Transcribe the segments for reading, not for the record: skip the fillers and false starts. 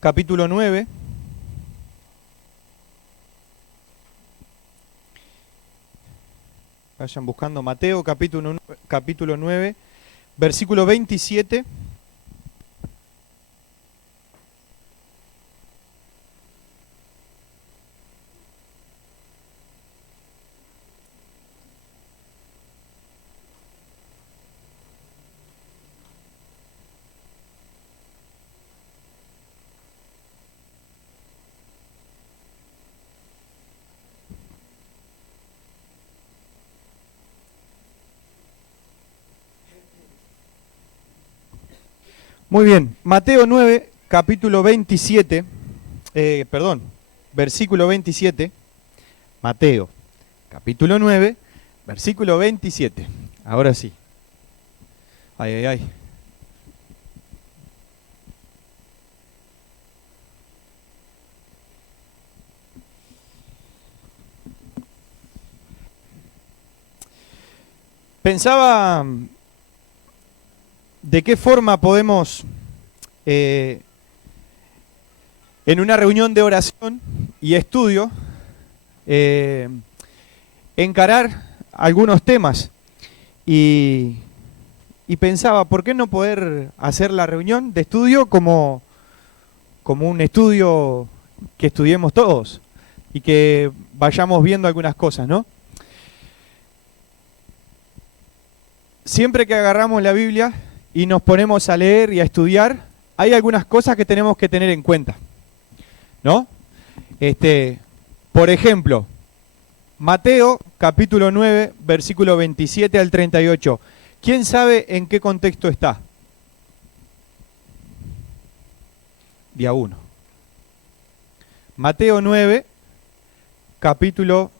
capítulo 9. Vayan buscando Mateo, capítulo 9, versículo 27. Muy bien, Mateo 9, capítulo 27, versículo 27, Mateo, capítulo 9, versículo 27. Ahora sí. Ay, ay, ay. Pensaba de qué forma podemos, en una reunión de oración y estudio, encarar algunos temas. Y pensaba, ¿por qué no poder hacer la reunión de estudio como un estudio que estudiemos todos y que vayamos viendo algunas cosas, ¿no? Siempre que agarramos la Biblia y nos ponemos a leer y a estudiar, hay algunas cosas que tenemos que tener en cuenta, ¿no? Por ejemplo, Mateo capítulo 9, versículo 27 al 38. ¿Quién sabe en qué contexto está? Día 1. Mateo capítulo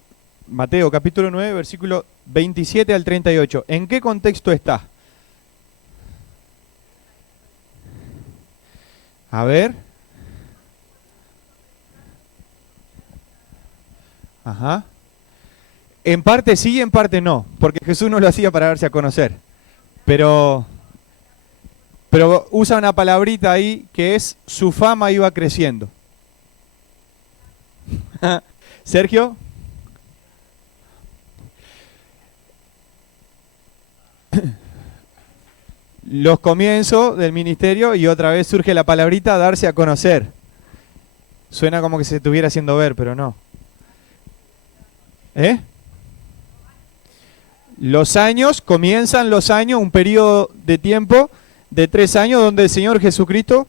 9, versículo 27 al 38. ¿En qué contexto está? A ver. Ajá. En parte sí y en parte no, porque Jesús no lo hacía para darse a conocer. Pero usa una palabrita ahí que es su fama iba creciendo. Sergio. Los comienzos del ministerio y otra vez surge la palabrita darse a conocer. Suena como que se estuviera haciendo ver, pero no. Comienzan los años, un periodo de tiempo de 3 años donde el Señor Jesucristo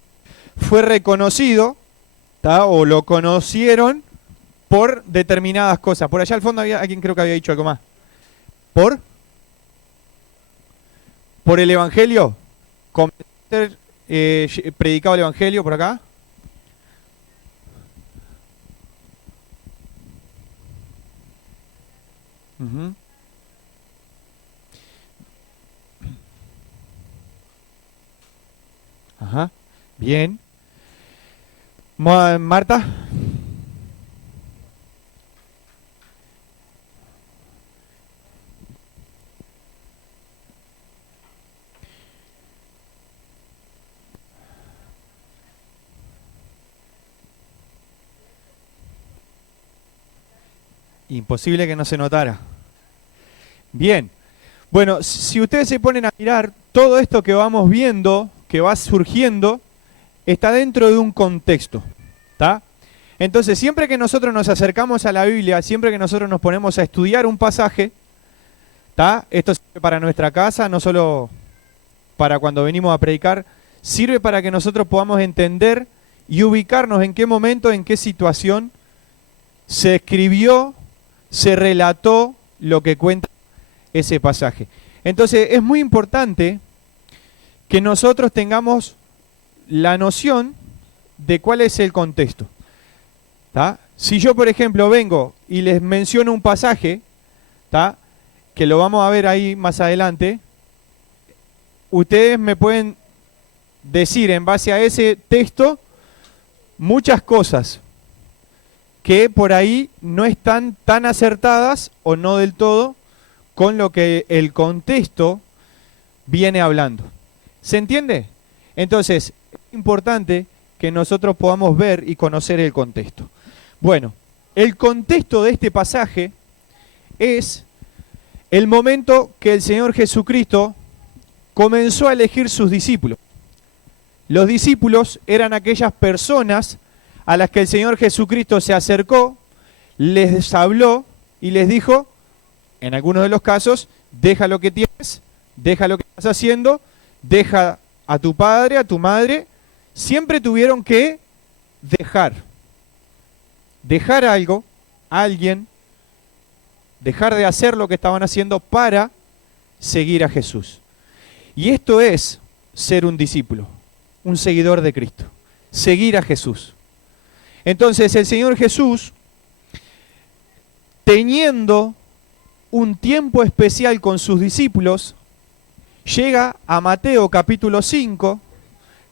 fue reconocido, ¿tá? O lo conocieron por determinadas cosas. Por allá al fondo había alguien, creo que había dicho algo más. ¿Por el Evangelio? ¿Predicado el Evangelio por acá? Uh-huh. Ajá, bien. Marta. Imposible que no se notara. Bien. Bueno, si ustedes se ponen a mirar, todo esto que vamos viendo, que va surgiendo, está dentro de un contexto, ¿tá? Entonces, siempre que nosotros nos acercamos a la Biblia, siempre que nosotros nos ponemos a estudiar un pasaje, ¿tá? Esto sirve para nuestra casa, no solo para cuando venimos a predicar, sirve para que nosotros podamos entender y ubicarnos en qué momento, en qué situación se escribió, se relató lo que cuenta ese pasaje. Entonces es muy importante que nosotros tengamos la noción de cuál es el contexto, ¿tá? Si yo, por ejemplo, vengo y les menciono un pasaje, ¿tá? Que lo vamos a ver ahí más adelante, ustedes me pueden decir en base a ese texto muchas cosas que por ahí no están tan acertadas o no del todo con lo que el contexto viene hablando. ¿Se entiende? Entonces, es importante que nosotros podamos ver y conocer el contexto. Bueno, el contexto de este pasaje es el momento que el Señor Jesucristo comenzó a elegir sus discípulos. Los discípulos eran aquellas personas a las que el Señor Jesucristo se acercó, les habló y les dijo, en algunos de los casos, deja lo que tienes, deja lo que estás haciendo, deja a tu padre, a tu madre. Siempre tuvieron que dejar algo, a alguien, dejar de hacer lo que estaban haciendo para seguir a Jesús. Y esto es ser un discípulo, un seguidor de Cristo, seguir a Jesús. Entonces el Señor Jesús, teniendo un tiempo especial con sus discípulos, llega a Mateo capítulo 5,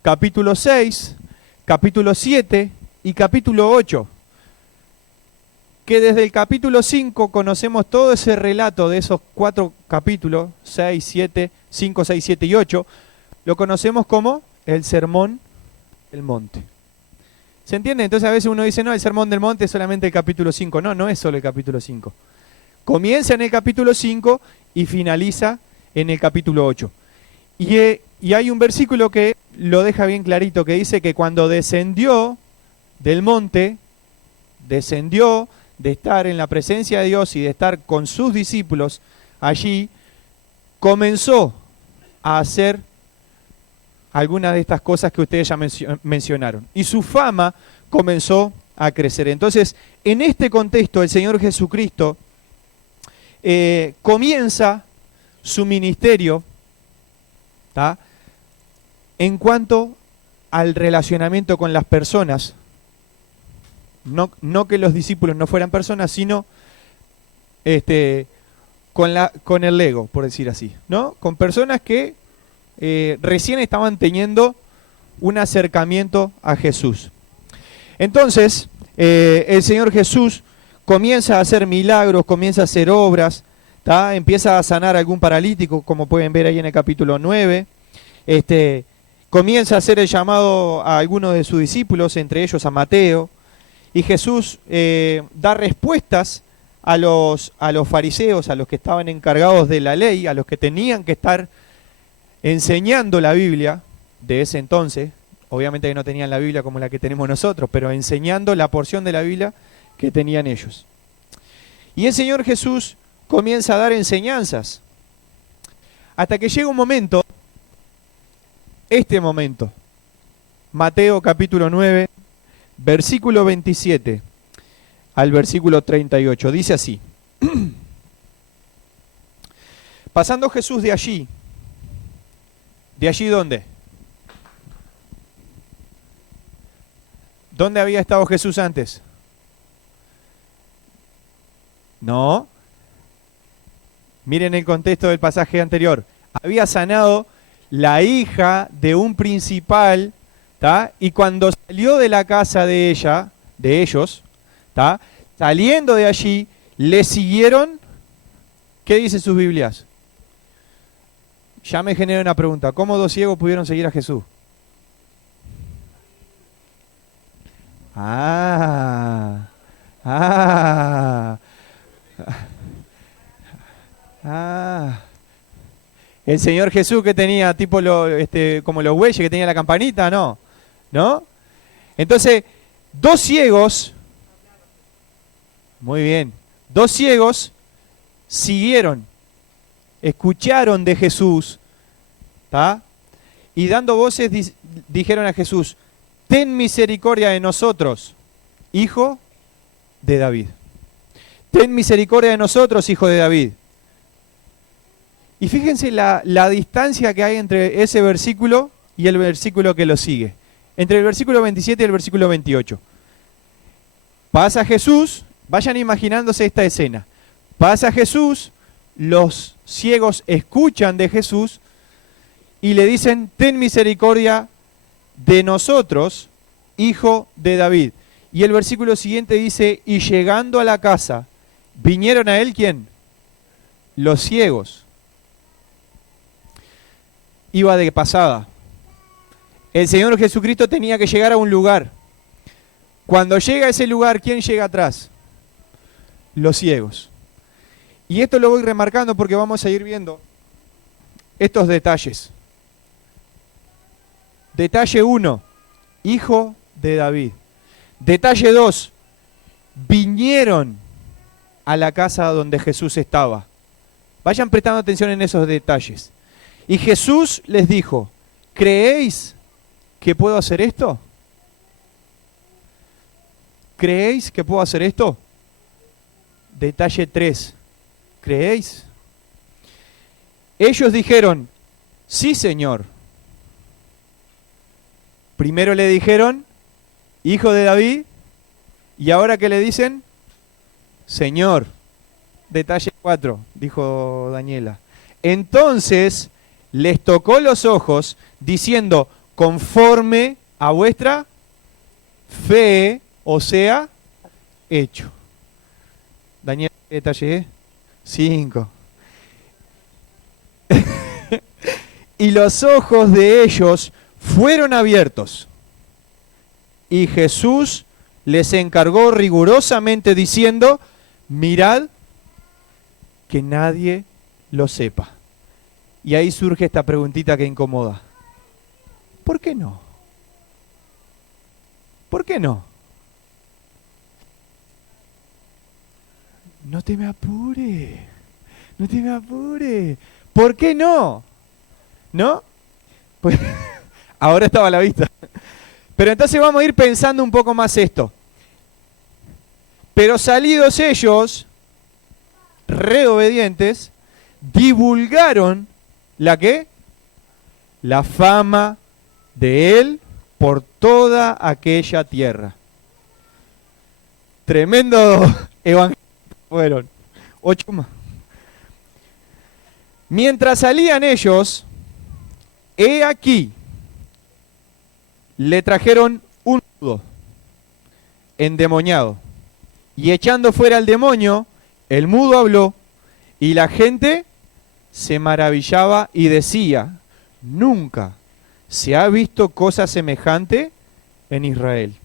capítulo 6, capítulo 7 y capítulo 8. Que desde el capítulo 5 conocemos todo ese relato de esos 4 capítulos, 6, 7, 5, 6, 7 y 8, lo conocemos como el Sermón del Monte. ¿Se entiende? Entonces a veces uno dice, no, el Sermón del Monte es solamente el capítulo 5. No, no es solo el capítulo 5. Comienza en el capítulo 5 y finaliza en el capítulo 8. Y hay un versículo que lo deja bien clarito, que dice que cuando descendió del monte, descendió de estar en la presencia de Dios y de estar con sus discípulos allí, comenzó a hacer algunas de estas cosas que ustedes ya mencionaron. Y su fama comenzó a crecer. Entonces, en este contexto, el Señor Jesucristo comienza su ministerio, ¿tá?, en cuanto al relacionamiento con las personas. No que los discípulos no fueran personas, sino con el ego, por decir así, ¿no? Con personas que recién estaban teniendo un acercamiento a Jesús. Entonces, el Señor Jesús comienza a hacer milagros, comienza a hacer obras, ¿tá? Empieza a sanar a algún paralítico, como pueden ver ahí en el capítulo 9. Comienza a hacer el llamado a algunos de sus discípulos, entre ellos a Mateo. Y Jesús da respuestas a los fariseos, a los que estaban encargados de la ley, a los que tenían que estar enseñando la Biblia de ese entonces. Obviamente que no tenían la Biblia como la que tenemos nosotros, pero enseñando la porción de la Biblia que tenían ellos. Y el Señor Jesús comienza a dar enseñanzas, hasta que llega un momento, este momento, Mateo capítulo 9, versículo 27 al versículo 38, dice así: pasando Jesús de allí ¿dónde? ¿Dónde había estado Jesús antes? No. Miren el contexto del pasaje anterior. Había sanado la hija de un principal, ¿tá? Y cuando salió de la casa de ellos, ¿tá?, saliendo de allí, le siguieron. ¿Qué dicen sus Biblias? Ya me genera una pregunta. ¿Cómo 2 ciegos pudieron seguir a Jesús? El Señor Jesús que tenía tipo como los bueyes, que tenía la campanita, ¿no? Entonces, 2 ciegos, muy bien, 2 ciegos siguieron, escucharon de Jesús, ¿tá? Y dando voces dijeron a Jesús: ten misericordia de nosotros, hijo de David. Ten misericordia de nosotros, hijo de David. Y fíjense la distancia que hay entre ese versículo y el versículo que lo sigue. Entre el versículo 27 y el versículo 28. Pasa Jesús, vayan imaginándose esta escena. Pasa Jesús, los ciegos escuchan de Jesús y le dicen: ten misericordia de nosotros, hijo de David. Y el versículo siguiente dice: y llegando a la casa, ¿vinieron a él quién? Los ciegos. Iba de pasada. El Señor Jesucristo tenía que llegar a un lugar. Cuando llega a ese lugar, ¿quién llega atrás? Los ciegos. Y esto lo voy remarcando porque vamos a ir viendo estos detalles. Detalle 1, hijo de David. Detalle 2, vinieron a la casa donde Jesús estaba. Vayan prestando atención en esos detalles. Y Jesús les dijo, ¿creéis que puedo hacer esto? ¿Creéis que puedo hacer esto? Detalle 3, ¿creéis? Ellos dijeron, sí, Señor. Primero le dijeron, hijo de David, y ahora que le dicen, Señor. Detalle 4, dijo Daniela. Entonces les tocó los ojos, diciendo, conforme a vuestra fe, o sea, hecho. Daniela, ¿qué detalle es? 5. Y los ojos de ellos fueron abiertos. Y Jesús les encargó rigurosamente diciendo, mirad que nadie lo sepa. Y ahí surge esta preguntita que incomoda. ¿Por qué no? ¿Por qué no? No te me apures. No te me apures. ¿Por qué no? ¿No? Pues ahora estaba a la vista. Pero entonces vamos a ir pensando un poco más esto. Pero salidos ellos, re obedientes, divulgaron ¿la qué? La fama de él por toda aquella tierra. Tremendo evangelio fueron. 8 más. Mientras salían ellos, he aquí, le trajeron un mudo endemoniado. Y echando fuera al demonio, el mudo habló, y la gente se maravillaba y decía, nunca se ha visto cosa semejante en Israel.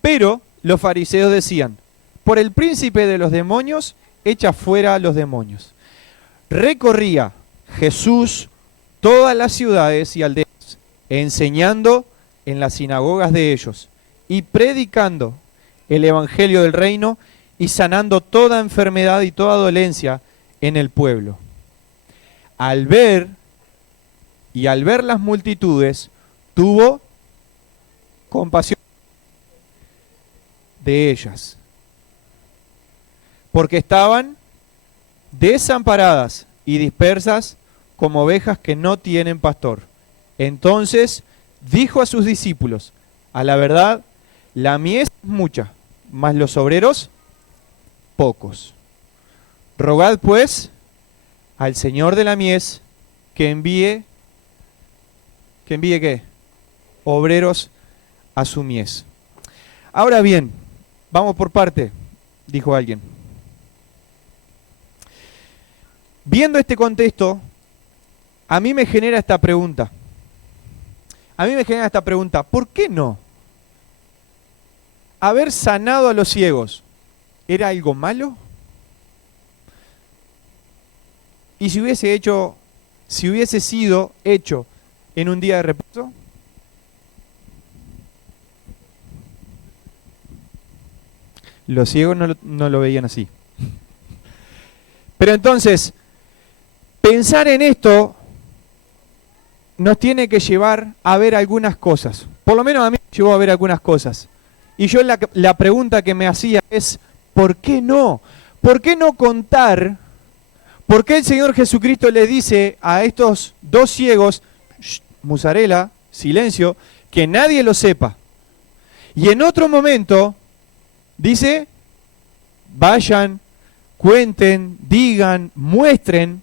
Pero los fariseos decían, por el príncipe de los demonios, echa fuera a los demonios. Recorría Jesús todas las ciudades y aldeas, enseñando en las sinagogas de ellos y predicando el evangelio del reino y sanando toda enfermedad y toda dolencia en el pueblo. Al ver las multitudes, tuvo compasión de ellas, porque estaban desamparadas y dispersas como ovejas que no tienen pastor. Entonces dijo a sus discípulos, a la verdad, la mies es mucha, mas los obreros pocos. Rogad pues al Señor de la mies que envíe ¿qué? Obreros a su mies. Ahora bien, vamos por parte, dijo alguien. Viendo este contexto, a mí me genera esta pregunta. ¿Por qué no? Haber sanado a los ciegos, ¿era algo malo? ¿Y si hubiese sido hecho en un día de reposo? Los ciegos no lo veían así. Pero entonces, pensar en esto nos tiene que llevar a ver algunas cosas. Por lo menos a mí me llevó a ver algunas cosas. Y yo la pregunta que me hacía es, ¿por qué no? ¿Por qué no contar? ¿Por qué el Señor Jesucristo le dice a estos dos ciegos, musarela, silencio, que nadie lo sepa? Y en otro momento dice, vayan, cuenten, digan, muestren.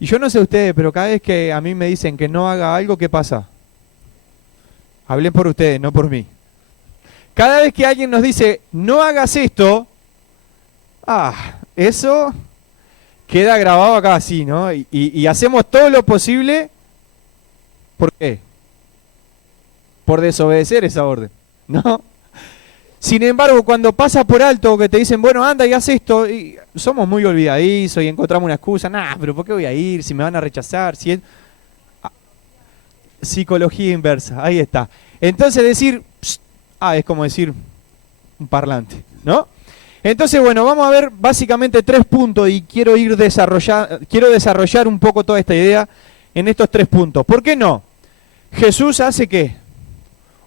Y yo no sé ustedes, pero cada vez que a mí me dicen que no haga algo, ¿qué pasa? Hablen por ustedes, no por mí. Cada vez que alguien nos dice, no hagas esto, eso queda grabado acá así, ¿no? Y hacemos todo lo posible. ¿Por qué? Por desobedecer esa orden, ¿no? Sin embargo, cuando pasa por alto que te dicen, bueno, anda y haz esto, y somos muy olvidadizos y encontramos una excusa, nah, pero ¿por qué voy a ir? Si me van a rechazar, si es... Psicología inversa, ahí está. Entonces decir, pst, es como decir un parlante, ¿no? Entonces, bueno, vamos a ver básicamente 3 puntos y quiero desarrollar un poco toda esta idea en estos 3 puntos. ¿Por qué no? Jesús hace ¿qué?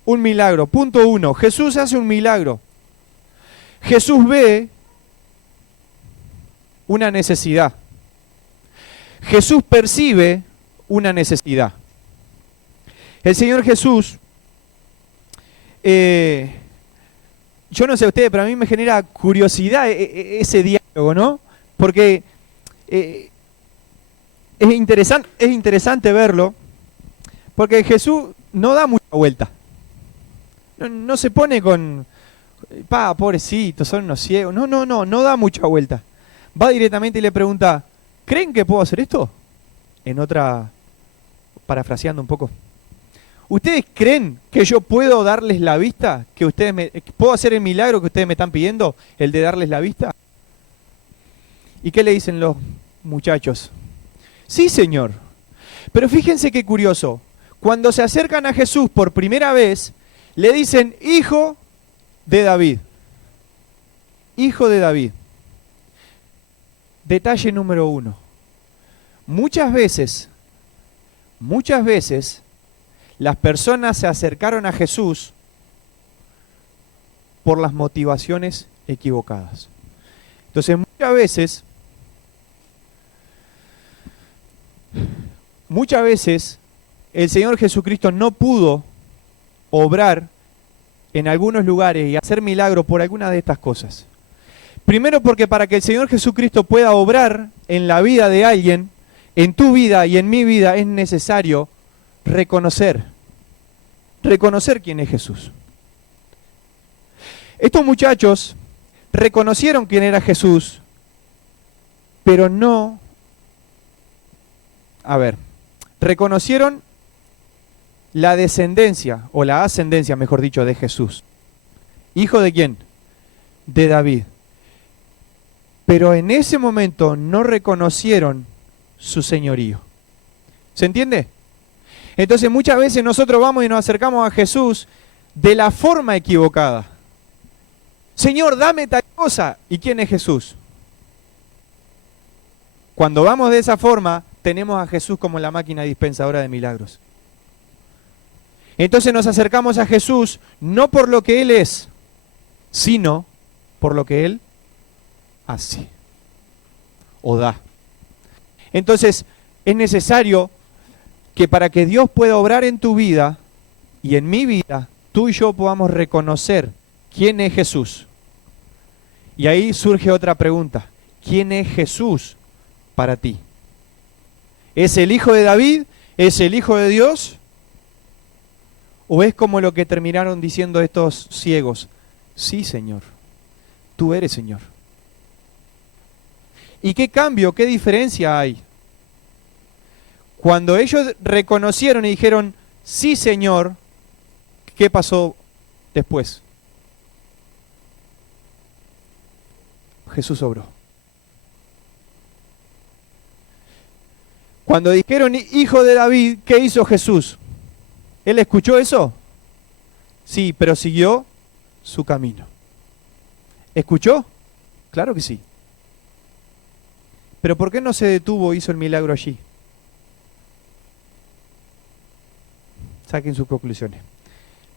Un milagro. Punto 1. Jesús hace un milagro. Jesús ve una necesidad. Jesús percibe una necesidad. El Señor Jesús, yo no sé ustedes, pero a mí me genera curiosidad ese diálogo, ¿no? Porque es interesante verlo, porque Jesús no da mucha vuelta. No se pone con, pobrecitos, son unos ciegos. No da mucha vuelta. Va directamente y le pregunta, ¿creen que puedo hacer esto? En otra, parafraseando un poco. ¿Ustedes creen que yo puedo darles la vista? ¿Puedo hacer el milagro que ustedes me están pidiendo? ¿El de darles la vista? ¿Y qué le dicen los muchachos? Sí, Señor. Pero fíjense qué curioso. Cuando se acercan a Jesús por primera vez, le dicen, hijo de David. Hijo de David. Detalle número 1. Muchas veces, las personas se acercaron a Jesús por las motivaciones equivocadas. Entonces, muchas veces, el Señor Jesucristo no pudo obrar en algunos lugares y hacer milagro por alguna de estas cosas. Primero porque para que el Señor Jesucristo pueda obrar en la vida de alguien, en tu vida y en mi vida, es necesario reconocer quién es Jesús. Estos muchachos reconocieron quién era Jesús, pero reconocieron la descendencia, o la ascendencia, mejor dicho, de Jesús. ¿Hijo de quién? De David. Pero en ese momento no reconocieron su señorío. ¿Se entiende? Entonces muchas veces nosotros vamos y nos acercamos a Jesús de la forma equivocada. Señor, dame tal cosa. ¿Y quién es Jesús? Cuando vamos de esa forma, tenemos a Jesús como la máquina dispensadora de milagros. Entonces nos acercamos a Jesús no por lo que Él es, sino por lo que Él hace o da. Entonces es necesario que para que Dios pueda obrar en tu vida y en mi vida, tú y yo podamos reconocer quién es Jesús. Y ahí surge otra pregunta. ¿Quién es Jesús para ti? ¿Es el Hijo de David? ¿Es el Hijo de Dios? ¿O es como lo que terminaron diciendo estos ciegos? Sí, Señor, tú eres Señor. ¿Y qué cambio, qué diferencia hay? Cuando ellos reconocieron y dijeron, sí, Señor, ¿qué pasó después? Jesús obró. Cuando dijeron, hijo de David, ¿qué hizo Jesús? ¿Él escuchó eso? Sí, pero siguió su camino. ¿Escuchó? Claro que sí. Pero ¿por qué no se detuvo e hizo el milagro allí? Saquen sus conclusiones.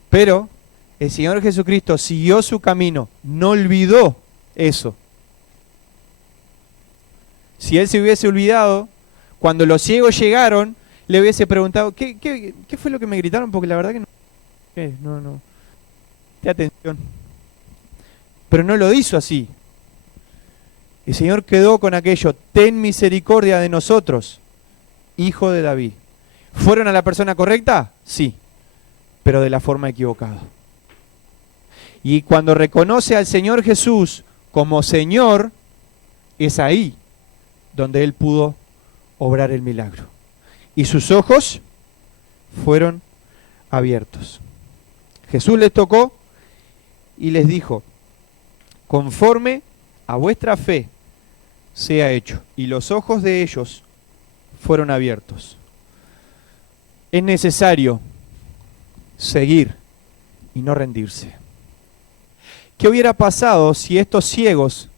Pero el Señor Jesucristo siguió su camino, no olvidó eso. Si Él se hubiese olvidado, cuando los ciegos llegaron, le hubiese preguntado, ¿qué fue lo que me gritaron? Porque la verdad que no. Te atención. Pero no lo hizo así. El Señor quedó con aquello, ten misericordia de nosotros, hijo de David. ¿Fueron a la persona correcta? Sí, pero de la forma equivocada. Y cuando reconoce al Señor Jesús como Señor, es ahí donde él pudo obrar el milagro. Y sus ojos fueron abiertos. Jesús les tocó y les dijo: conforme a vuestra fe sea hecho. Y los ojos de ellos fueron abiertos. Es necesario seguir y no rendirse. ¿Qué hubiera pasado si estos ciegos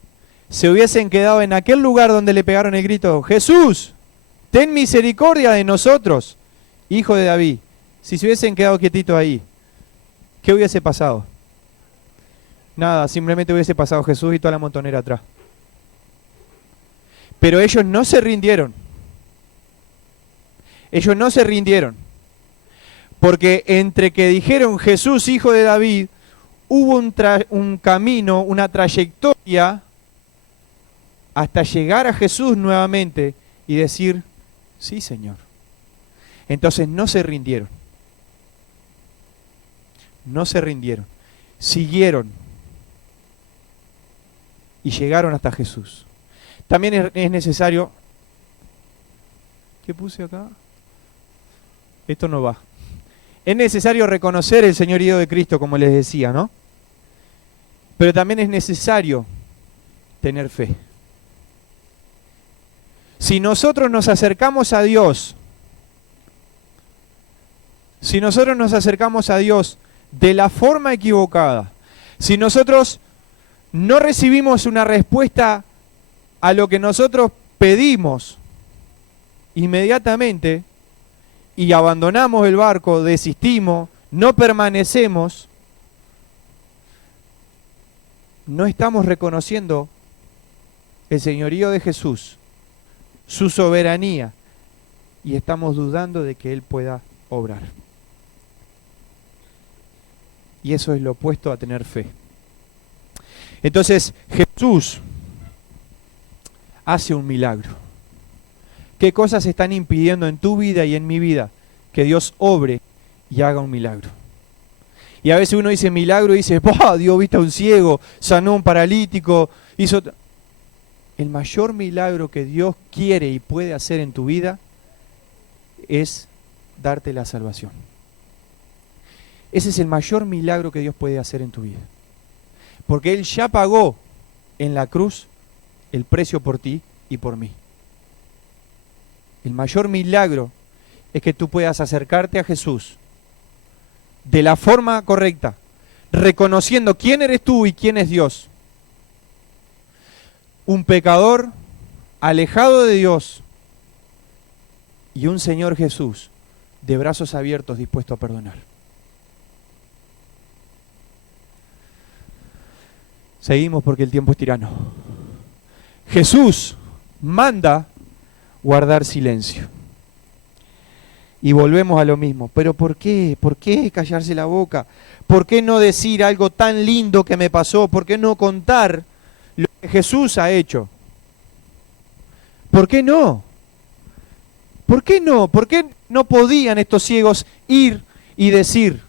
se hubiesen quedado en aquel lugar donde le pegaron el grito: Jesús, ten misericordia de nosotros, hijo de David? Si se hubiesen quedado quietitos ahí, ¿qué hubiese pasado? Nada, simplemente hubiese pasado Jesús y toda la montonera atrás. Pero ellos no se rindieron. Ellos no se rindieron. Porque entre que dijeron Jesús, hijo de David, hubo un camino, una trayectoria hasta llegar a Jesús nuevamente y decir: sí, Señor. Entonces no se rindieron. No se rindieron. Siguieron. Y llegaron hasta Jesús. También es necesario... ¿Qué puse acá? Esto no va. Es necesario reconocer el señorío de Cristo, como les decía, ¿no? Pero también es necesario tener fe. Si nosotros nos acercamos a Dios, de la forma equivocada, si nosotros no recibimos una respuesta a lo que nosotros pedimos inmediatamente y abandonamos el barco, desistimos, no permanecemos, no estamos reconociendo el señorío de Jesús, su soberanía, y estamos dudando de que Él pueda obrar. Y eso es lo opuesto a tener fe. Entonces, Jesús hace un milagro. ¿Qué cosas están impidiendo en tu vida y en mi vida que Dios obre y haga un milagro? Y a veces uno dice milagro y dice: ¡bah! Dio vista a un ciego, sanó a un paralítico, hizo... El mayor milagro que Dios quiere y puede hacer en tu vida es darte la salvación. Ese es el mayor milagro que Dios puede hacer en tu vida. Porque Él ya pagó en la cruz el precio por ti y por mí. El mayor milagro es que tú puedas acercarte a Jesús de la forma correcta, reconociendo quién eres tú y quién es Dios. Un pecador alejado de Dios y un Señor Jesús de brazos abiertos dispuesto a perdonar. Seguimos porque el tiempo es tirano. Jesús manda guardar silencio. Y volvemos a lo mismo. ¿Pero por qué? ¿Por qué callarse la boca? ¿Por qué no decir algo tan lindo que me pasó? ¿Por qué no contar lo que Jesús ha hecho? ¿Por qué no? ¿Por qué no? ¿Por qué no podían estos ciegos ir y decir?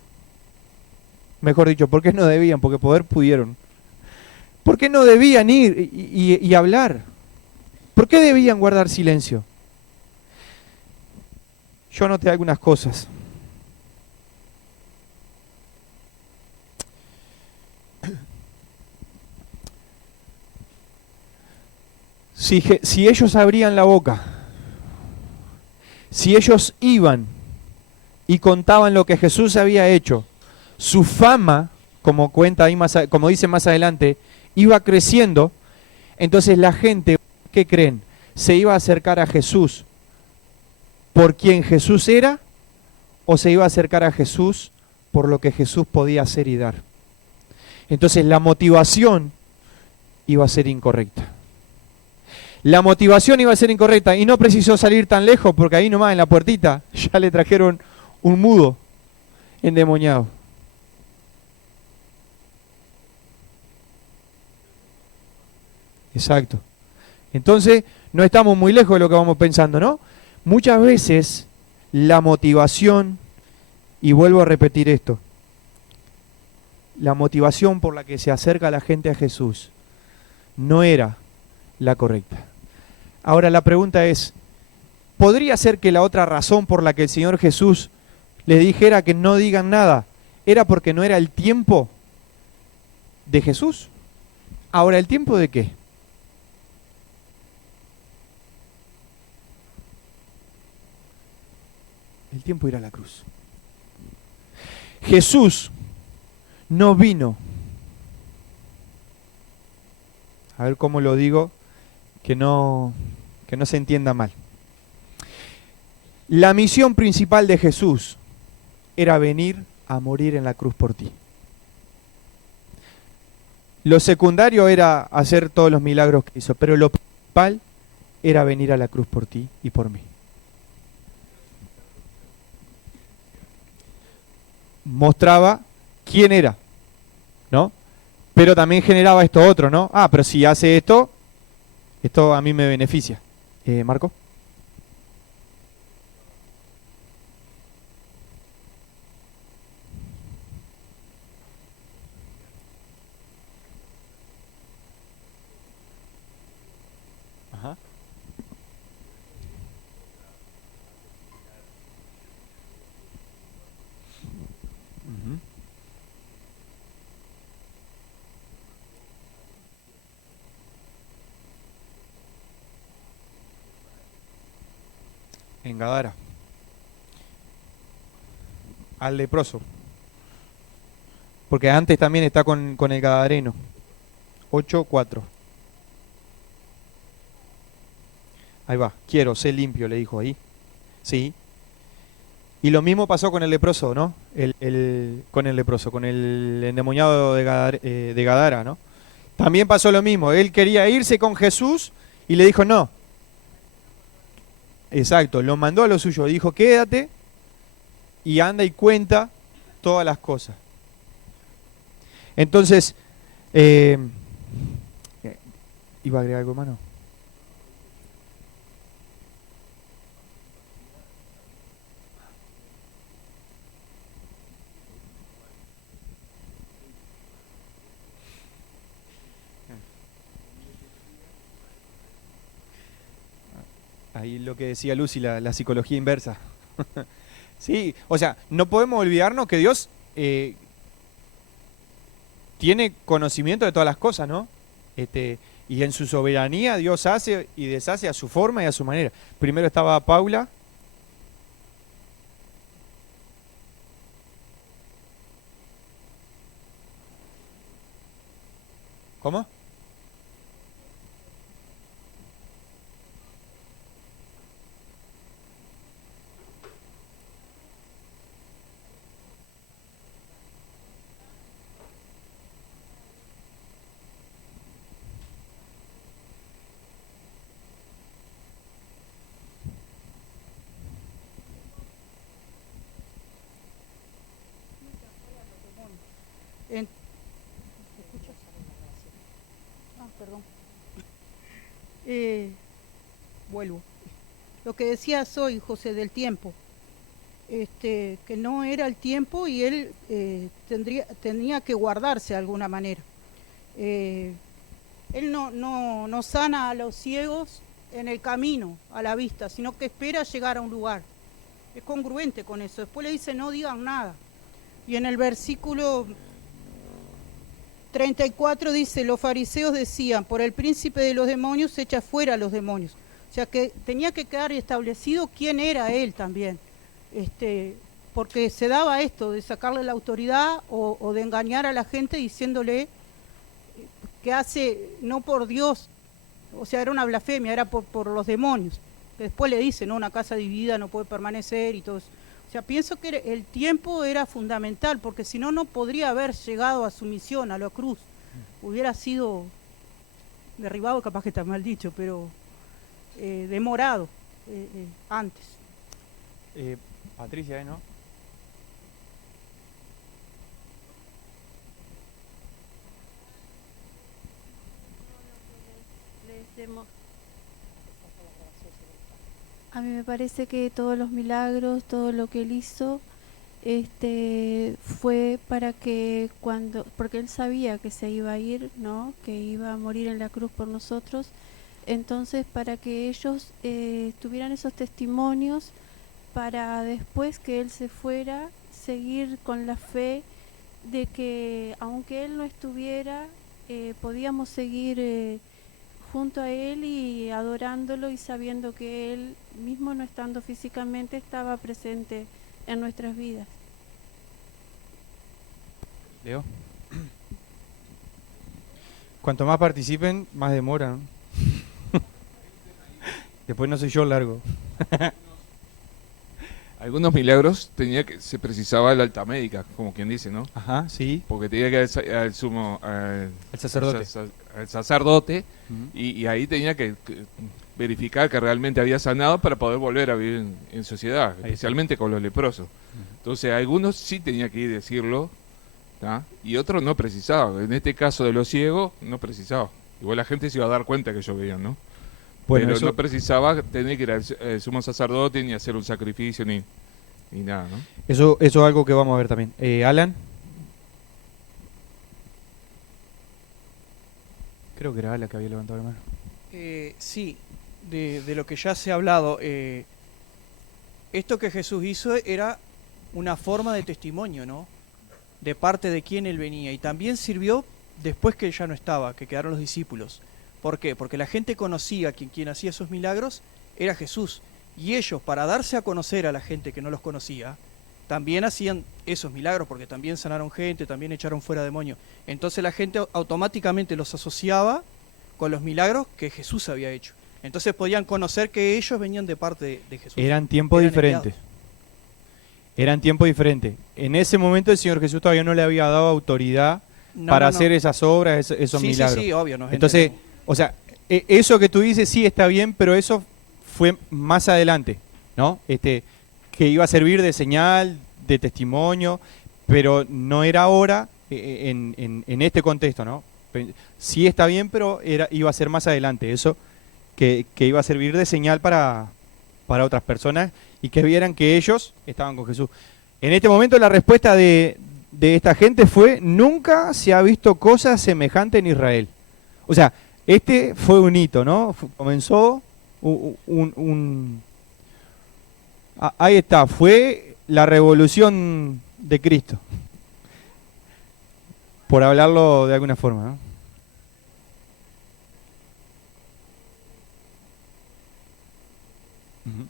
Mejor dicho, ¿por qué no debían? Porque poder pudieron. ¿Por qué no debían ir y hablar? ¿Por qué debían guardar silencio? Yo anoté algunas cosas. Si ellos abrían la boca, si ellos iban y contaban lo que Jesús había hecho, su fama, como cuenta ahí como dice más adelante, iba creciendo. Entonces la gente, ¿qué creen? ¿Se iba a acercar a Jesús por quien Jesús era, o se iba a acercar a Jesús por lo que Jesús podía hacer y dar? Entonces la motivación iba a ser incorrecta. La motivación iba a ser incorrecta y no precisó salir tan lejos, porque ahí nomás en la puertita ya le trajeron un mudo endemoniado. Exacto. Entonces no estamos muy lejos de lo que vamos pensando, ¿no? Muchas veces la motivación, y vuelvo a repetir esto, la motivación por la que se acerca la gente a Jesús no era la correcta. Ahora la pregunta es, ¿podría ser que la otra razón por la que el Señor Jesús les dijera que no digan nada era porque no era el tiempo de Jesús? Ahora, ¿el tiempo de qué? El tiempo de ir a la cruz. Jesús no vino, a ver cómo lo digo, que no se entienda mal. La misión principal de Jesús era venir a morir en la cruz por ti. Lo secundario era hacer todos los milagros que hizo, pero lo principal era venir a la cruz por ti y por mí. Mostraba quién era, ¿no? Pero también generaba esto otro, ¿no? Ah, pero si hace esto, esto a mí me beneficia. ¿Marco? Ajá. Ujú. En Gadara. Al leproso. Porque antes también está con el gadareno. 8:4. Ahí va. Quiero, sé limpio, le dijo ahí. Sí. Y lo mismo pasó con el leproso, ¿no? Con el leproso, con el endemoniado de Gadara, ¿no? También pasó lo mismo. Él quería irse con Jesús y le dijo no. Exacto, lo mandó a lo suyo. Dijo quédate y anda y cuenta todas las cosas. Entonces, eh, ¿iba a agregar algo, hermano? Ahí lo que decía Lucy, la psicología inversa. Sí, o sea, no podemos olvidarnos que Dios tiene conocimiento de todas las cosas, ¿no? Y en su soberanía Dios hace y deshace a su forma y a su manera. Primero estaba Paula. ¿Cómo? En- perdón. Eh, Vuelvo. Lo que decías hoy, José, del tiempo, que no era el tiempo y él tenía que guardarse de alguna manera. Eh, Él no sana a los ciegos en el camino, a la vista, sino que espera llegar a un lugar. Es congruente con eso. Después le dice no digan nada. Y en el versículo 34 dice, los fariseos decían, por el príncipe de los demonios echa fuera a los demonios. O sea que tenía que quedar establecido quién era él también. Porque se daba esto de sacarle la autoridad o de engañar a la gente diciéndole que hace no por Dios, o sea, era una blasfemia, era por los demonios. Después le dice, ¿no? Una casa dividida no puede permanecer y todo eso. O sea, pienso que el tiempo era fundamental, porque si no, no podría haber llegado a su misión, a la cruz. Hubiera sido derribado, capaz que está mal dicho, pero demorado antes. Patricia, ¿no? A mí me parece que todos los milagros, todo lo que él hizo, fue para que porque él sabía que se iba a ir, ¿no? Que iba a morir en la cruz por nosotros. entonces para que ellos tuvieran esos testimonios para después que él se fuera, seguir con la fe de que aunque él no estuviera, podíamos seguir junto a él y adorándolo y sabiendo que él, mismo no estando físicamente, estaba presente en nuestras vidas. Leo. Cuanto más participen, más demoran. Después no soy yo largo. Algunos milagros se precisaba la alta médica, como quien dice, ¿no? Ajá, sí. Porque tenía que ir al sumo, El sacerdote. al sacerdote, Ujú. y ahí tenía que verificar que realmente había sanado para poder volver a vivir en sociedad, Ahí especialmente con los leprosos. Entonces, algunos sí tenía que ir a decirlo, ¿tá? Y otros no precisaba. En este caso de los ciegos, no precisaba. Igual la gente se iba a dar cuenta que ellos veían, ¿no? Bueno, Pero eso, no precisaba tener que ir al sumo sacerdote ni hacer un sacrificio ni nada, ¿no? eso es algo que vamos a ver también. Alan. Creo que era Alan que había levantado la mano. Sí, de lo que ya se ha hablado, esto que Jesús hizo era una forma de testimonio, ¿no? De parte de quien él venía. Y también sirvió después que él ya no estaba, que quedaron los discípulos. ¿Por qué? Porque la gente conocía que quien hacía esos milagros era Jesús. Y ellos, para darse a conocer a la gente que no los conocía, también hacían esos milagros, porque también sanaron gente, también echaron fuera demonios. Entonces la gente automáticamente los asociaba con los milagros que Jesús había hecho. Entonces podían conocer que ellos venían de parte de Jesús. Eran tiempos Eran diferentes. enviados. Eran tiempos diferentes. En ese momento el Señor Jesús todavía no le había dado autoridad No, para no, no. hacer esas obras, esos Sí, milagros. sí, obvio. Nos Entonces, entendemos. o sea, eso que tú dices sí está bien, pero eso fue más adelante, ¿no? Que iba a servir de señal, de testimonio, pero no era ahora en este contexto, ¿no? Sí está bien, pero iba a ser más adelante eso, que iba a servir de señal para otras personas y que vieran que ellos estaban con Jesús. En este momento la respuesta de esta gente fue: nunca se ha visto cosa semejante en Israel. O sea, este fue un hito, ¿no? Comenzó ahí está, fue la revolución de Cristo, por hablarlo de alguna forma, ¿no? Ujú.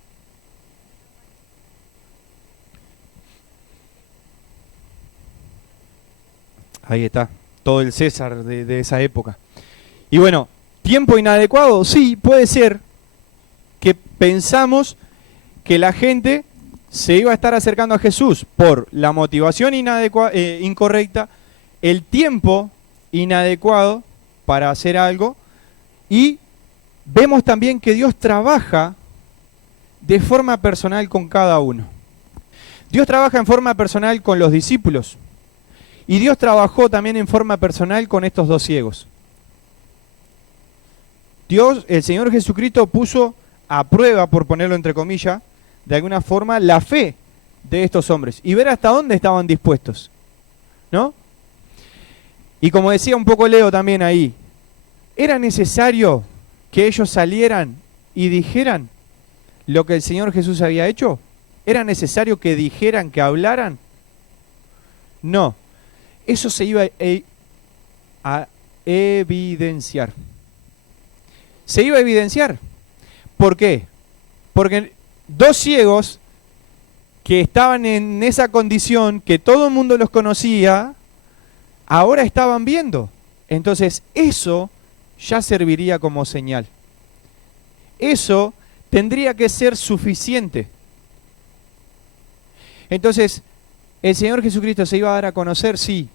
Ahí está, todo el César de esa época. Y bueno, ¿tiempo inadecuado? Sí, puede ser que pensamos que la gente se iba a estar acercando a Jesús por la motivación incorrecta, el tiempo inadecuado para hacer algo, y vemos también que Dios trabaja de forma personal con cada uno. Dios trabaja en forma personal con los discípulos, y Dios trabajó también en forma personal con estos dos ciegos. Dios, el Señor Jesucristo, puso a prueba, por ponerlo entre comillas, de alguna forma, la fe de estos hombres y ver hasta dónde estaban dispuestos, ¿no? Y como decía un poco Leo también ahí, ¿era necesario que ellos salieran y dijeran lo que el Señor Jesús había hecho? ¿Era necesario que dijeran, que hablaran? No, eso se iba a evidenciar. Se iba a evidenciar. ¿Por qué? Porque dos ciegos que estaban en esa condición, que todo el mundo los conocía, ahora estaban viendo. Entonces eso ya serviría como señal. Eso tendría que ser suficiente. Entonces, ¿el Señor Jesucristo se iba a dar a conocer? Sí.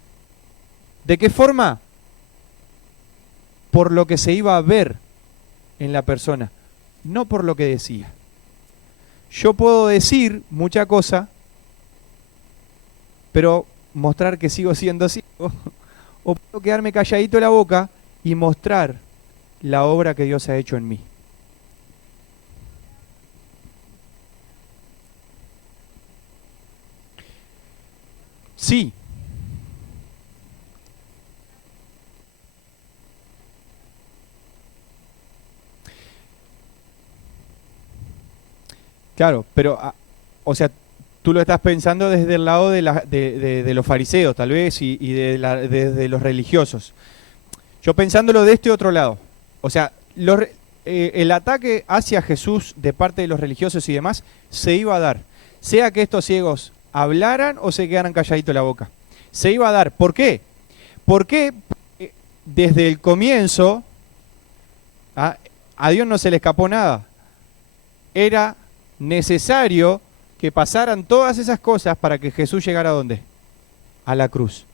¿De qué forma? Por lo que se iba a ver en la persona, no por lo que decía. Yo puedo decir mucha cosa, pero mostrar que sigo siendo ciego, o puedo quedarme calladito la boca y mostrar la obra que Dios ha hecho en mí. Sí. Claro, pero, o sea, tú lo estás pensando desde el lado de los fariseos, tal vez, y de los religiosos. Yo pensándolo de este otro lado. O sea, el ataque hacia Jesús de parte de los religiosos y demás se iba a dar. Sea que estos ciegos hablaran o se quedaran calladitos la boca. Se iba a dar. ¿Por qué? Porque desde el comienzo a Dios no se le escapó nada. Era necesario que pasaran todas esas cosas para que Jesús llegara ¿a dónde? A la cruz.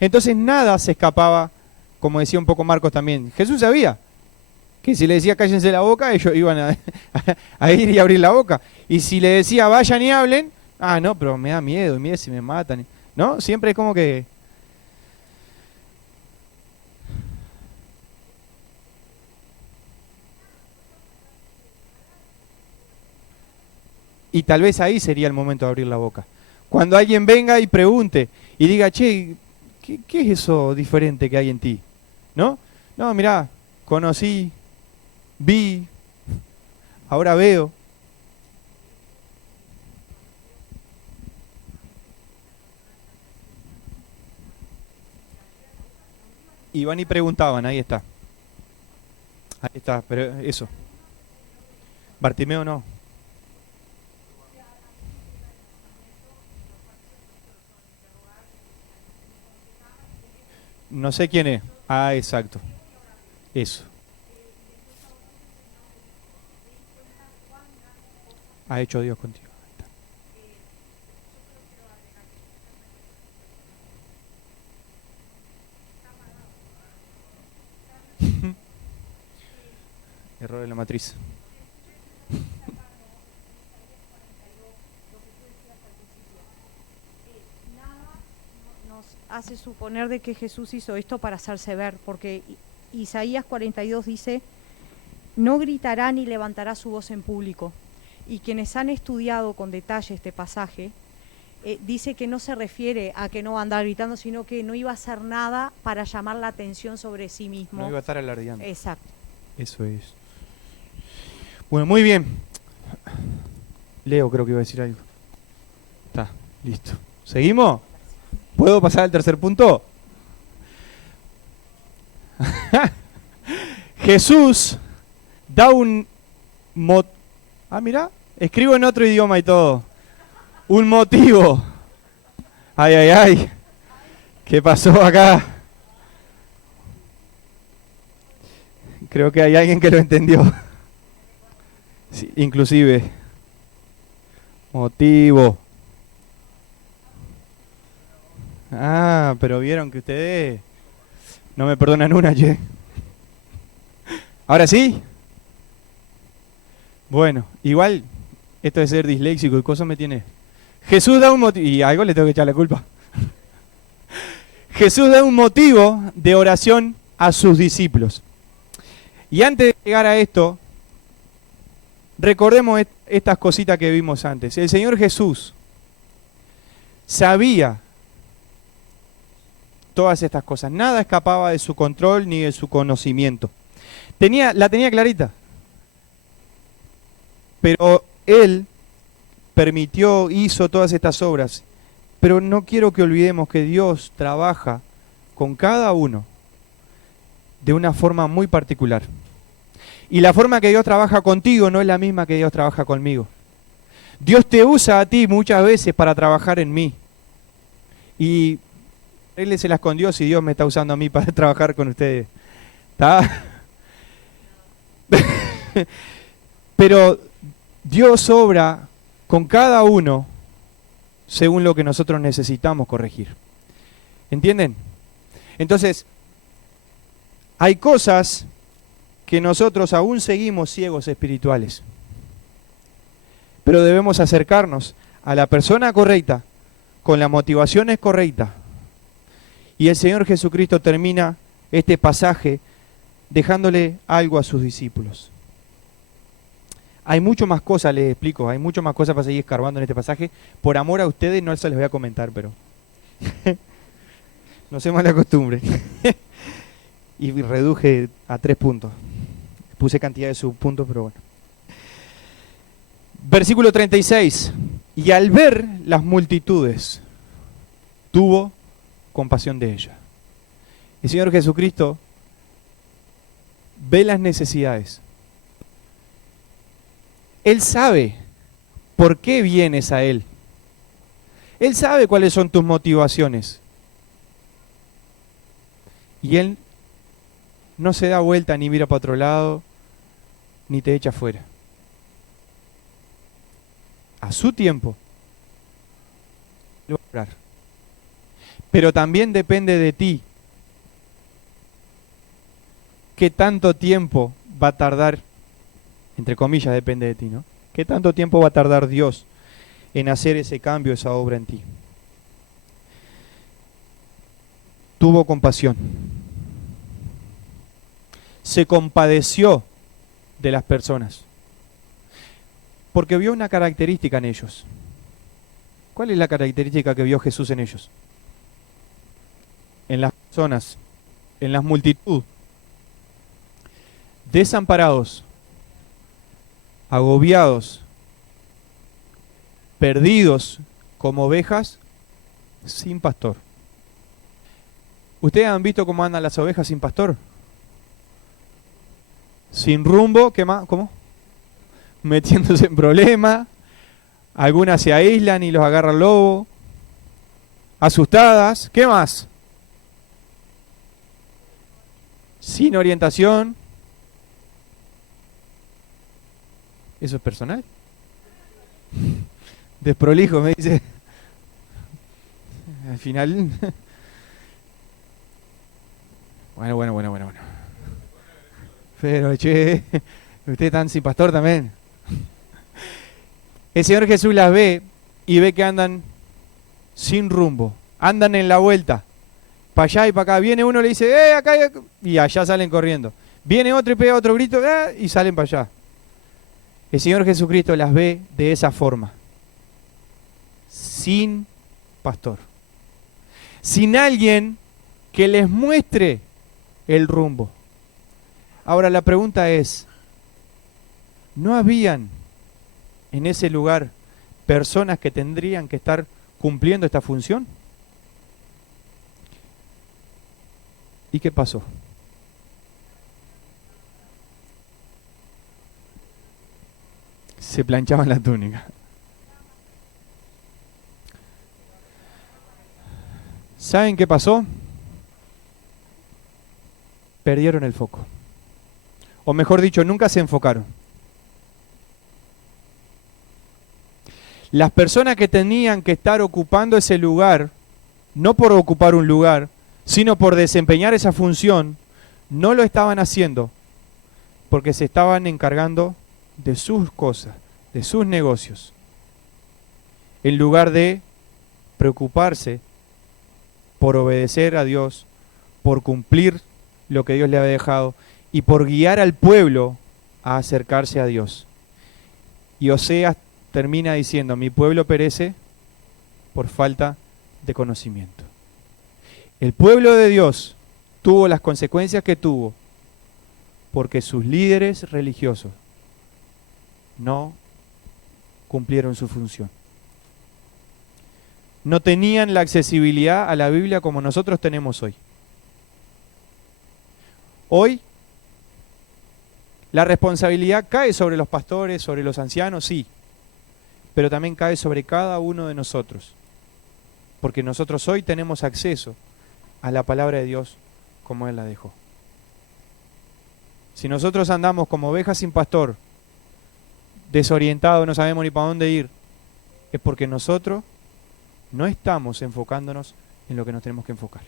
Entonces nada se escapaba, como decía un poco Marcos también. Jesús sabía que si le decía cállense la boca, ellos iban a ir y abrir la boca. Y si le decía vayan y hablen, no, pero me da miedo, mire si me matan. ¿No? Siempre es como que... Y tal vez ahí sería el momento de abrir la boca. Cuando alguien venga y pregunte y diga, che, ¿qué es eso diferente que hay en ti? ¿No? No, mirá, conocí, vi, ahora veo. Iban y preguntaban, ahí está. Ahí está, pero eso. Bartimeo no. No sé quién es. Exacto. Eso. Ha hecho Dios contigo. Error de la matriz. Nos hace suponer de que Jesús hizo esto para hacerse ver, porque Isaías 42 dice, no gritará ni levantará su voz en público. Y quienes han estudiado con detalle este pasaje, dice que no se refiere a que no va a andar gritando, sino que no iba a hacer nada para llamar la atención sobre sí mismo. No iba a estar alardeando. Exacto. Eso es. Bueno, muy bien. Leo creo que iba a decir algo. Está, listo. ¿Seguimos? ¿Puedo pasar al tercer punto? Jesús da un mirá, escribo en otro idioma y todo. Un motivo. Ay, ay, ay. ¿Qué pasó acá? Creo que hay alguien que lo entendió. Sí, inclusive. Motivo. Pero vieron que ustedes no me perdonan una, che. ¿Ahora sí? Bueno, igual, esto de ser disléxico y cosas me tiene... Jesús da un motivo... Y a algo le tengo que echar la culpa. Jesús da un motivo de oración a sus discípulos. Y antes de llegar a esto, recordemos estas cositas que vimos antes. El Señor Jesús sabía todas estas cosas. Nada escapaba de su control ni de su conocimiento. La tenía clarita. Pero Él permitió, hizo todas estas obras. Pero no quiero que olvidemos que Dios trabaja con cada uno de una forma muy particular. Y la forma que Dios trabaja contigo no es la misma que Dios trabaja conmigo. Dios te usa a ti muchas veces para trabajar en mí. Y arrégleselas con Dios y Dios me está usando a mí para trabajar con ustedes. ¿Está? Pero Dios obra con cada uno según lo que nosotros necesitamos corregir. ¿Entienden? Entonces, hay cosas que nosotros aún seguimos ciegos espirituales. Pero debemos acercarnos a la persona correcta, con las motivaciones correctas. Y el Señor Jesucristo termina este pasaje dejándole algo a sus discípulos. Hay mucho más cosas, les explico, hay mucho más cosas para seguir escarbando en este pasaje. Por amor a ustedes no se les voy a comentar, pero no se mala costumbre. Y reduje a 3 puntos. Puse cantidad de subpuntos, pero bueno. Versículo 36. Y al ver las multitudes, tuvo compasión de ellas. El Señor Jesucristo ve las necesidades. Él sabe por qué vienes a Él. Él sabe cuáles son tus motivaciones. Y Él no se da vuelta ni mira para otro lado, ni te echa fuera. A su tiempo, Él va a orar. Pero también depende de ti. ¿Qué tanto tiempo va a tardar? Entre comillas, depende de ti, ¿no? ¿Qué tanto tiempo va a tardar Dios en hacer ese cambio, esa obra en ti? Tuvo compasión. Se compadeció de las personas. Porque vio una característica en ellos. ¿Cuál es la característica que vio Jesús en ellos? En las personas, en la multitud, desamparados, agobiados, perdidos como ovejas sin pastor. ¿Ustedes han visto cómo andan las ovejas sin pastor? Sin rumbo, ¿qué más? ¿Cómo? Metiéndose en problemas, algunas se aíslan y los agarra el lobo, asustadas, ¿qué más? Sin orientación. ¿Eso es personal? Desprolijo, me dice. Al final. Bueno. Pero, che, ustedes están sin pastor también. El Señor Jesús las ve y ve que andan sin rumbo. Andan en la vuelta. Para allá y para acá. Viene uno y le dice, acá, y allá salen corriendo. Viene otro y pega otro grito, y salen para allá. El Señor Jesucristo las ve de esa forma. Sin pastor. Sin alguien que les muestre el rumbo. Ahora la pregunta es, ¿no habían en ese lugar personas que tendrían que estar cumpliendo esta función? ¿Y qué pasó? Se planchaban la túnica. ¿Saben qué pasó? Perdieron el foco. O mejor dicho, nunca se enfocaron. Las personas que tenían que estar ocupando ese lugar, no por ocupar un lugar, sino por desempeñar esa función, no lo estaban haciendo porque se estaban encargando de sus cosas, de sus negocios, en lugar de preocuparse por obedecer a Dios, por cumplir lo que Dios le había dejado y por guiar al pueblo a acercarse a Dios. Y Oseas termina diciendo, mi pueblo perece por falta de conocimiento. El pueblo de Dios tuvo las consecuencias que tuvo porque sus líderes religiosos no cumplieron su función. No tenían la accesibilidad a la Biblia como nosotros tenemos hoy. Hoy la responsabilidad cae sobre los pastores, sobre los ancianos, sí, pero también cae sobre cada uno de nosotros, porque nosotros hoy tenemos acceso a la palabra de Dios como Él la dejó. Si nosotros andamos como ovejas sin pastor, desorientados, no sabemos ni para dónde ir, es porque nosotros no estamos enfocándonos en lo que nos tenemos que enfocar.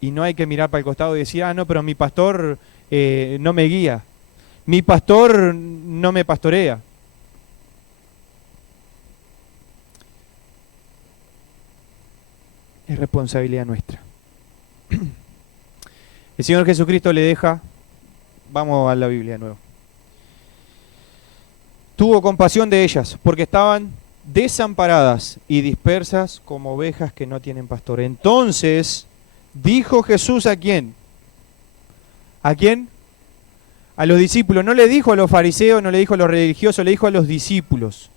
Y no hay que mirar para el costado y decir, no, pero mi pastor no me guía, mi pastor no me pastorea. Es responsabilidad nuestra. El Señor Jesucristo le deja, vamos a la Biblia de nuevo. Tuvo compasión de ellas, porque estaban desamparadas y dispersas como ovejas que no tienen pastor. Entonces dijo Jesús, ¿a quién? ¿A quién? a los discípulos, no le dijo a los fariseos, no le dijo a los religiosos, le dijo a los discípulos.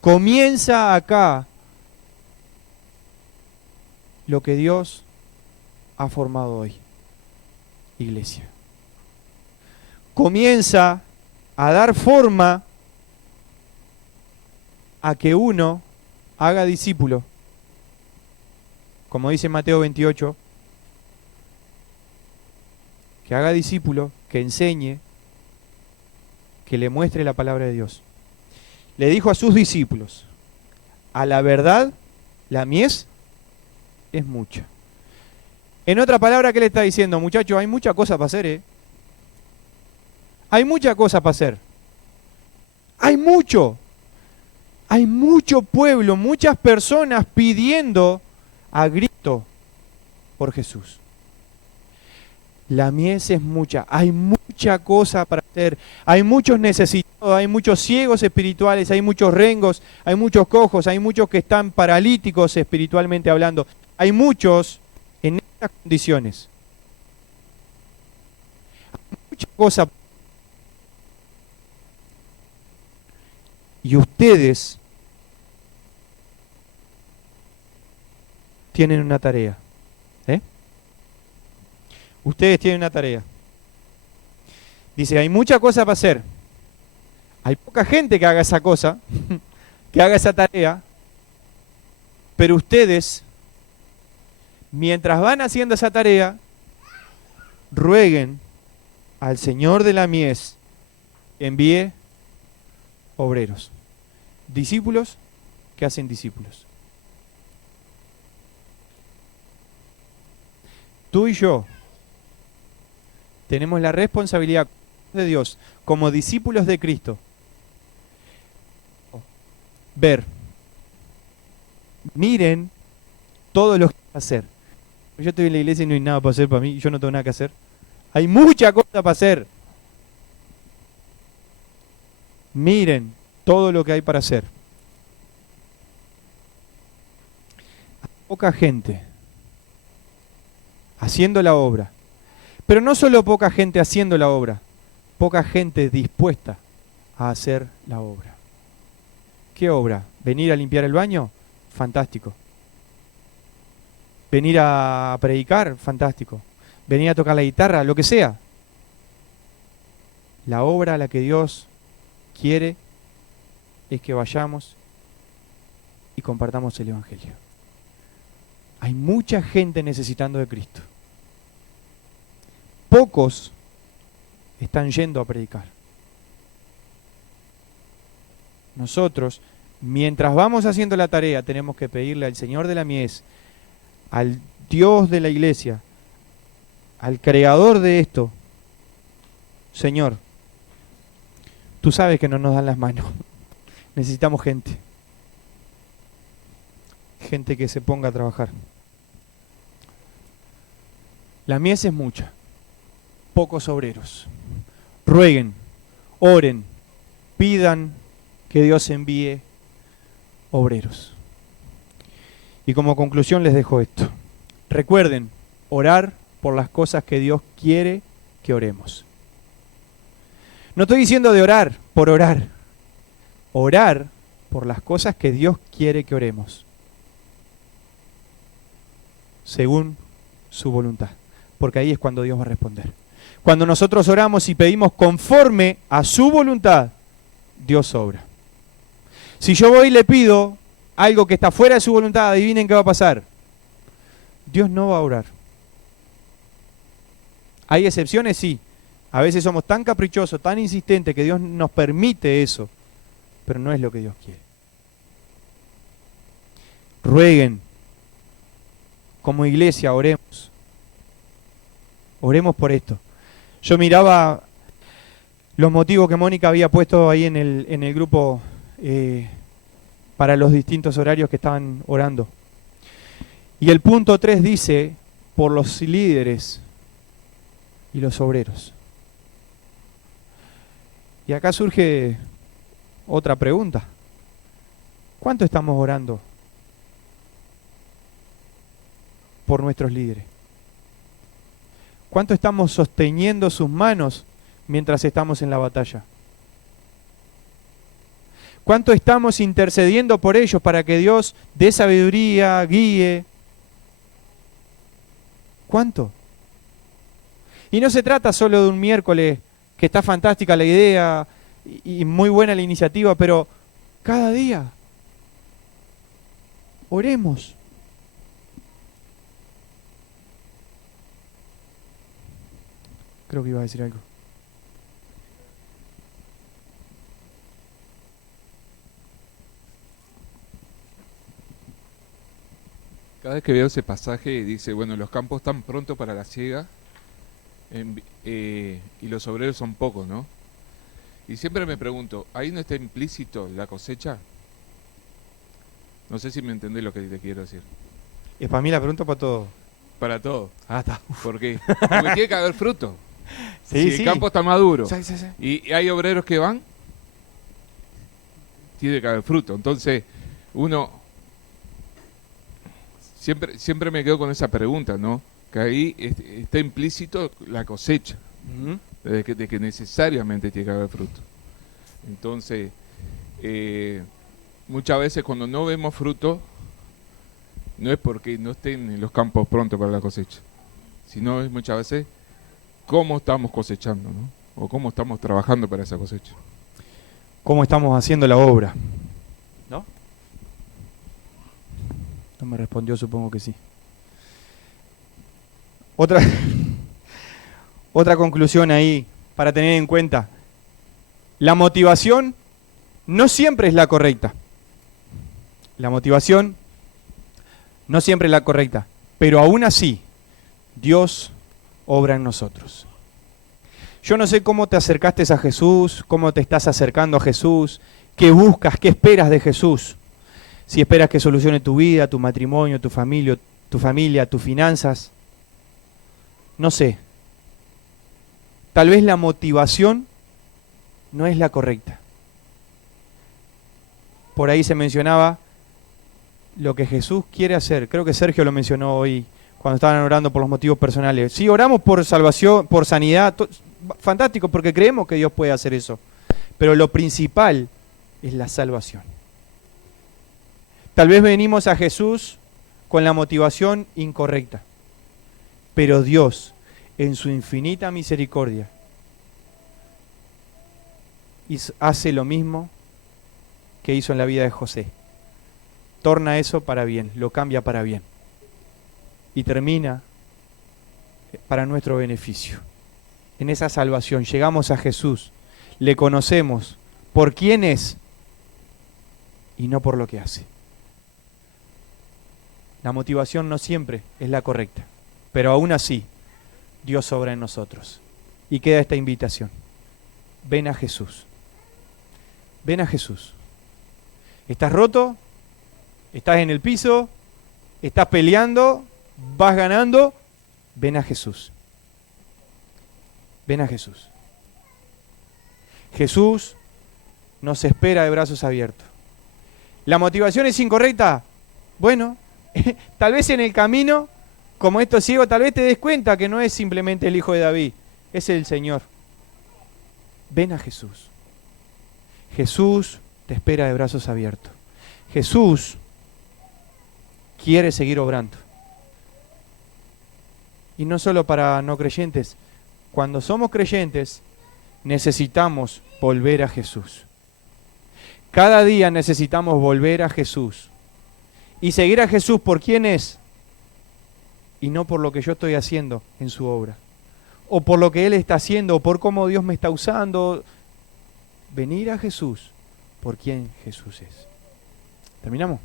Comienza acá lo que Dios ha formado hoy, iglesia. Comienza a dar forma a que uno haga discípulo, como dice Mateo 28, que haga discípulo, que enseñe, que le muestre la palabra de Dios. Le dijo a sus discípulos, a la verdad, la mies es mucha. En otra palabra, ¿qué le está diciendo? Muchachos, hay mucha cosa para hacer, Hay mucha cosa para hacer. Hay mucho pueblo, muchas personas pidiendo a grito por Jesús. La mies es mucha, hay mucha cosa para hacer, hay muchos necesitados, hay muchos ciegos espirituales, hay muchos rengos, hay muchos cojos, hay muchos que están paralíticos espiritualmente hablando, hay muchos en estas condiciones. Hay mucha cosa. Y ustedes tienen una tarea. Ustedes tienen una tarea. Dice, hay mucha cosa para hacer. Hay poca gente que haga esa cosa, que haga esa tarea, pero ustedes, mientras van haciendo esa tarea, rueguen al Señor de la mies que envíe obreros, discípulos que hacen discípulos. Tú y yo tenemos la responsabilidad de Dios como discípulos de Cristo. Miren todo lo que hay que hacer. Yo estoy en la iglesia y no hay nada para hacer para mí, yo no tengo nada que hacer. Hay mucha cosa para hacer. Miren todo lo que hay para hacer. Hay poca gente haciendo la obra. Pero no solo poca gente haciendo la obra, poca gente dispuesta a hacer la obra. ¿Qué obra? ¿Venir a limpiar el baño? Fantástico. ¿Venir a predicar? Fantástico. ¿Venir a tocar la guitarra? Lo que sea. La obra a la que Dios quiere es que vayamos y compartamos el Evangelio. Hay mucha gente necesitando de Cristo. Pocos están yendo a predicar. Nosotros, mientras vamos haciendo la tarea, tenemos que pedirle al Señor de la mies, al Dios de la iglesia, al creador de esto, Señor, tú sabes que no nos dan las manos. Necesitamos gente. Gente que se ponga a trabajar. La mies es mucha. Pocos obreros. Rueguen, oren, pidan que Dios envíe obreros. Y como conclusión les dejo esto. Recuerden, orar por las cosas que Dios quiere que oremos. No estoy diciendo de orar por orar. Orar por las cosas que Dios quiere que oremos. Según su voluntad. Porque ahí es cuando Dios va a responder. Cuando nosotros oramos y pedimos conforme a su voluntad, Dios obra. Si yo voy y le pido algo que está fuera de su voluntad, adivinen qué va a pasar. Dios no va a obrar. ¿Hay excepciones? Sí. A veces somos tan caprichosos, tan insistentes que Dios nos permite eso, pero no es lo que Dios quiere. Rueguen. Como iglesia, oremos. Oremos por esto. Yo miraba los motivos que Mónica había puesto ahí en el grupo para los distintos horarios que estaban orando. Y el punto 3 dice, por los líderes y los obreros. Y acá surge otra pregunta. ¿Cuánto estamos orando por nuestros líderes? ¿Cuánto estamos sosteniendo sus manos mientras estamos en la batalla? ¿Cuánto estamos intercediendo por ellos para que Dios dé sabiduría, guíe? ¿Cuánto? Y no se trata solo de un miércoles, que está fantástica la idea y muy buena la iniciativa, pero cada día oremos. Creo que iba a decir algo. Cada vez que veo ese pasaje dice, bueno, los campos están prontos para la siega y los obreros son pocos, ¿no? Y siempre me pregunto, ¿ahí no está implícito la cosecha? No sé si me entendés lo que te quiero decir. Es para mí la pregunta para todo. Para todo. Ah, está. ¿Por qué? Porque tiene que haber fruto. Sí, Si sí. el campo está maduro Sí, sí, sí. y hay obreros que van, tiene que haber fruto. Entonces, uno siempre me quedo con esa pregunta, ¿no? Que ahí está implícito la cosecha, Ujú. de que necesariamente tiene que haber fruto. Entonces, muchas veces cuando no vemos fruto, no es porque no estén en los campos prontos para la cosecha, sino es muchas veces cómo estamos cosechando, ¿no? O cómo estamos trabajando para esa cosecha. ¿Cómo estamos haciendo la obra? ¿No? No me respondió, supongo que sí. Otra conclusión ahí para tener en cuenta. La motivación no siempre es la correcta. La motivación no siempre es la correcta, pero aún así Dios obra en nosotros. Yo no sé cómo te acercaste a Jesús, cómo te estás acercando a Jesús, qué buscas, qué esperas de Jesús. Si esperas que solucione tu vida, tu matrimonio, tu familia, tus finanzas. No sé. Tal vez la motivación no es la correcta. Por ahí se mencionaba lo que Jesús quiere hacer. Creo que Sergio lo mencionó hoy cuando estaban orando por los motivos personales. Sí, oramos por salvación, por sanidad. Fantástico, porque creemos que Dios puede hacer eso. Pero lo principal es la salvación. Tal vez venimos a Jesús con la motivación incorrecta. Pero Dios, en su infinita misericordia, hace lo mismo que hizo en la vida de José. Torna eso para bien, lo cambia para bien. Y termina para nuestro beneficio. En esa salvación llegamos a Jesús, le conocemos por quién es y no por lo que hace. La motivación no siempre es la correcta, pero aún así Dios obra en nosotros. Y queda esta invitación. Ven a Jesús. Ven a Jesús. ¿Estás roto? ¿Estás en el piso? ¿Estás peleando? ¿Vas ganando? Ven a Jesús. Ven a Jesús. Jesús nos espera de brazos abiertos. ¿La motivación es incorrecta? Bueno, tal vez en el camino, como estos ciegos, tal vez te des cuenta que no es simplemente el Hijo de David, es el Señor. Ven a Jesús. Jesús te espera de brazos abiertos. Jesús quiere seguir obrando. Y no solo para no creyentes. Cuando somos creyentes, necesitamos volver a Jesús. Cada día necesitamos volver a Jesús. Y seguir a Jesús por quién es. Y no por lo que yo estoy haciendo en su obra. O por lo que Él está haciendo, o por cómo Dios me está usando. Venir a Jesús por quién Jesús es. ¿Terminamos?